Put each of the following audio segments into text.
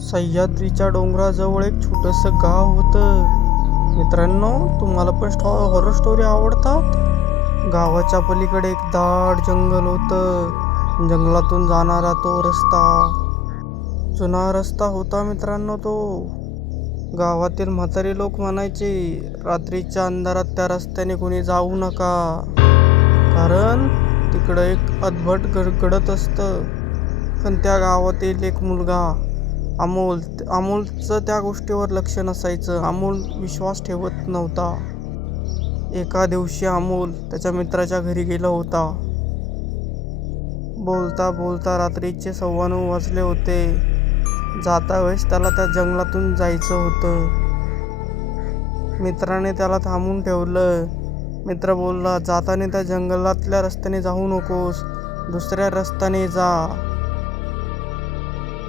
सह्याद्रीच्या डोंगराजवळ एक छोटंसं गाव होतं. मित्रांनो, तुम्हाला पण हॉरर स्टोरी आवडतात? गावाच्या पलीकडे एक दाट जंगल होतं. जंगलातून जाणारा तो रस्ता जुना रस्ता होता मित्रांनो. तो गावातील म्हातारे लोक म्हणायचे, रात्रीच्या अंधारात त्या रस्त्याने कोणी जाऊ नका, कारण तिकडं एक अद्भुत घडत असतं. पण त्या गावातील एक मुलगा अमोलचं त्या गोष्टीवर लक्ष नसायचं. अमोल विश्वास ठेवत नव्हता. एका दिवशी अमोल त्याच्या मित्राच्या घरी गेला होता. बोलता बोलता रात्रीचे 9:15 वाजले होते. जाता वेळेस त्याला त्या जंगलातून जायचं होतं. मित्राने त्याला थांबून ठेवलं. मित्र बोलला, जाताना त्या जंगलातल्या रस्त्याने जाऊ नकोस, दुसऱ्या रस्त्याने जा.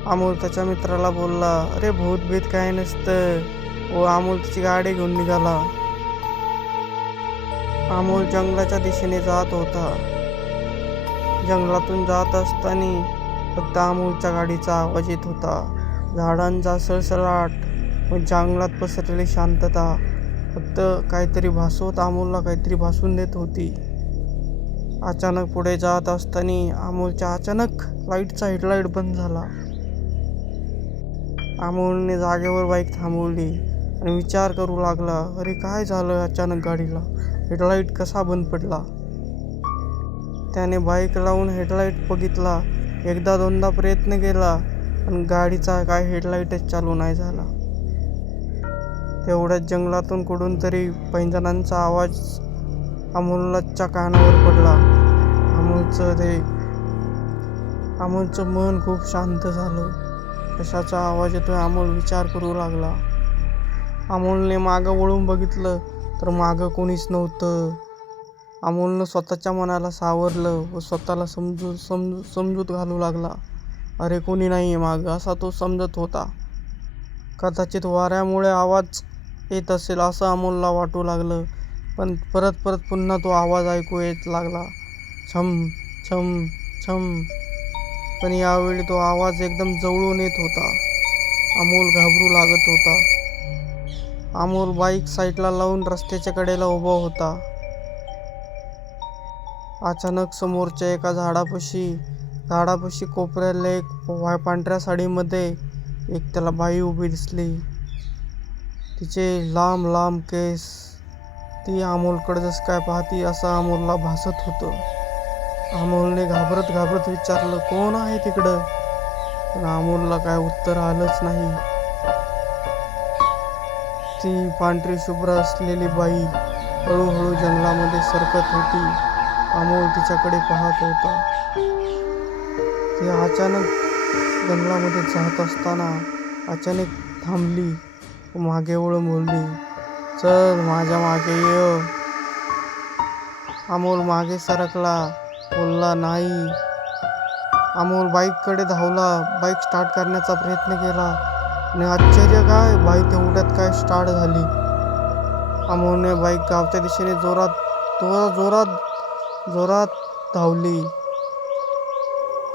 अमोल त्याच्या मित्राला बोलला, अरे भूतभीत काय नसतं. व अमोल त्याची गाडी घेऊन निघाला. अमोल जंगलाच्या दिशेने जात होता. जंगलातून जात असताना फक्त अमोलच्या गाडीचा आवाज येत होता. झाडांचा सळसळाट व जंगलात पसरलेली शांतता फक्त काहीतरी भासवत अमोलला काहीतरी भासून देत होती. अचानक पुढे जात असताना अमोलच्या अचानक लाईटचा हेडलाईट बंद झाला. अमोलने जागेवर बाईक थांबवली आणि विचार करू लागला, अरे काय झालं अचानक गाडीला? हेडलाईट कसा बंद पडला? त्याने बाईक लावून हेडलाईट बघितला. एकदा दोनदा प्रयत्न केला, पण गाडीचा काय हेडलाईटच चालू नाही झाला. तेवढ्याच जंगलातून कुठून तरी पैंजणांचा आवाज अमोलच्या कानावर पडला. अमोलचं मन खूप शांत झालं. कशाचा आवाज येतोय अमोल विचार करू लागला. अमोलने मागं वळून बघितलं तर मागं कोणीच नव्हतं. अमोलनं स्वतःच्या मनाला सावरलं व स्वतःला समजूत घालू लागला, अरे कोणी नाही मागं, असा तो समजत होता. कदाचित वाऱ्यामुळे आवाज येत असेल असं अमोलला वाटू लागलं. पण परत पुन्हा तो आवाज ऐकू येत लागला, छम छम छम. पण यावेळी तो आवाज एकदम जवळून येत होता. अमोल घाबरू लागत होता. अमोल बाईक साईडला लावून रस्त्याच्या कडेला उभा होता. अचानक समोरच्या एका झाडापाशी कोपऱ्याला एक पांढऱ्या साडीमध्ये एक त्याला बाई उभी दिसली. तिचे लांब लांब केस. ती अमोलकडे जसं काय पाहती असं अमोलला भासत होतं. अमोलने घाबरत विचारलं, कोण आहे तिकडं? पण अमोलला काय उत्तर आलंच नाही. ती पांढरी शुभ्र असलेली बाई हळूहळू जंगलामध्ये सरकत होती. अमोल तिच्याकडे पाहत होता. ती अचानक जंगलामध्ये जात असताना अचानक थांबली व मागे वळून बोलली, चल माझ्या मागे ये. अमोल मागे सरकला, बोलला नाही. अमोल बाईककडे धावला. बाईक स्टार्ट करण्याचा प्रयत्न केला आणि आश्चर्य काय, बाईक तेवढ्यात काय स्टार्ट झाली. अमोलने बाईक गावच्या दिशेने जोरात धावली.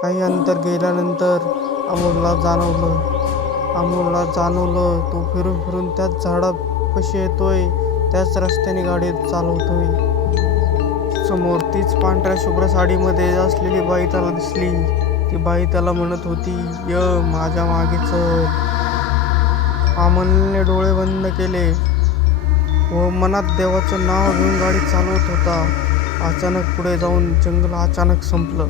काही अंतर गेल्यानंतर अमोलला जाणवलं तो फिरून त्याच झाडापाशी येतोय, त्याच रस्त्याने गाडी चालवतोय. समोर तीच पांढऱ्या शुभ्र साडीमध्ये असलेली बाई त्याला दिसली. ती बाई त्याला म्हणत होती, य माझ्या मागे चल. अमोलने डोळे बंद केले व मनात देवाचं नाव घेऊन गाडी चालवत होता. अचानक पुढे जाऊन जंगल अचानक संपलं.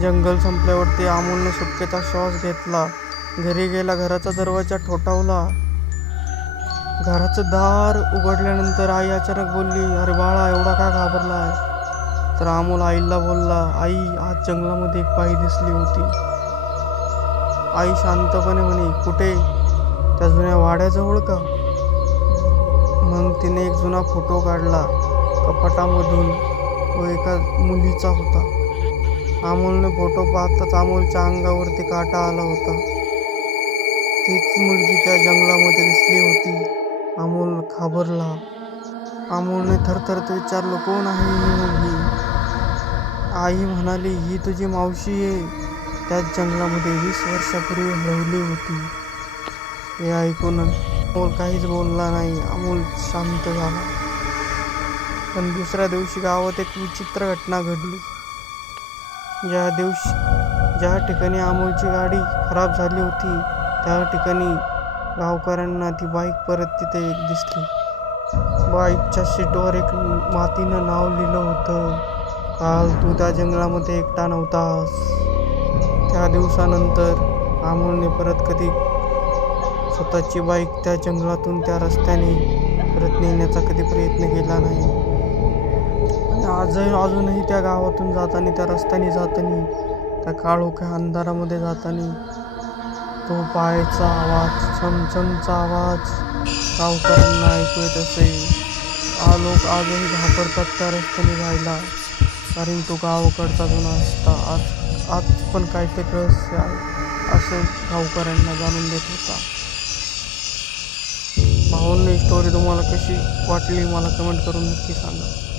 जंगल संपल्यावरती अमोलने सुटकेचा श्वास घेतला. घरी गेला. घराचा दरवाजा ठोठावला. घराचं दार उघडल्यानंतर आई अचानक बोलली, अरे बाळा एवढा का घाबरलाय? तर अमोल आईला बोलला, आई आज जंगलामध्ये एक बाई दिसली होती. आई शांतपणे म्हणे, कुठे? त्या जुन्या वाड्याजवळ का? मग तिने एक जुना फोटो काढला कपाटामधून, तो एका मुलीचा होता. अमोलने फोटो पाहताच अमोलच्या अंगावरती काटा आला होता. तीच मुलगी त्या जंगलामध्ये दिसली होती. अमोल घाबरला. अमोलने थरथरत विचारलं, कोण आहे ही मुलगी? आई म्हणाली, ही तुझी मावशी आहे. त्याच जंगलामध्ये 20 वर्षापूर्वी हरवली होती. हे ऐकून अमोल काहीच बोलला नाही. अमोल शांत झाला. पण दुसऱ्या दिवशी गावात एक विचित्र घटना घडली. ज्या ठिकाणी अमोलची गाडी खराब झाली होती त्या ठिकाणी गावकऱ्यांना ती बाईक परत तिथे दिसली. बाईकच्या सीटवर एक मातीनं नाव लिहिलं होतं, काल तू त्या जंगलामध्ये एकटा नव्हतास. त्या दिवसानंतर अमोलने परत कधी स्वतःची बाईक त्या जंगलातून त्या रस्त्याने परत नेण्याचा कधी प्रयत्न केला नाही. आणि अजूनही त्या गावातून जाताना, त्या रस्त्याने जाताना, त्या काळोख्या अंधारामध्ये जाताना तो पायाचा आवाज, चमचमचा आवाज गावकऱ्यांना ऐकू येत असे. लोक आजही घाबरतात त्या रस्त्याने जायला, कारण तो गावाकडचा जुना रस्ता आज पण काहीतरी रहस्य आहे असं गावकऱ्यांना जाणून देत होता. भावांनो, ही स्टोरी तुम्हाला कशी वाटली मला कमेंट करून नक्की सांगा.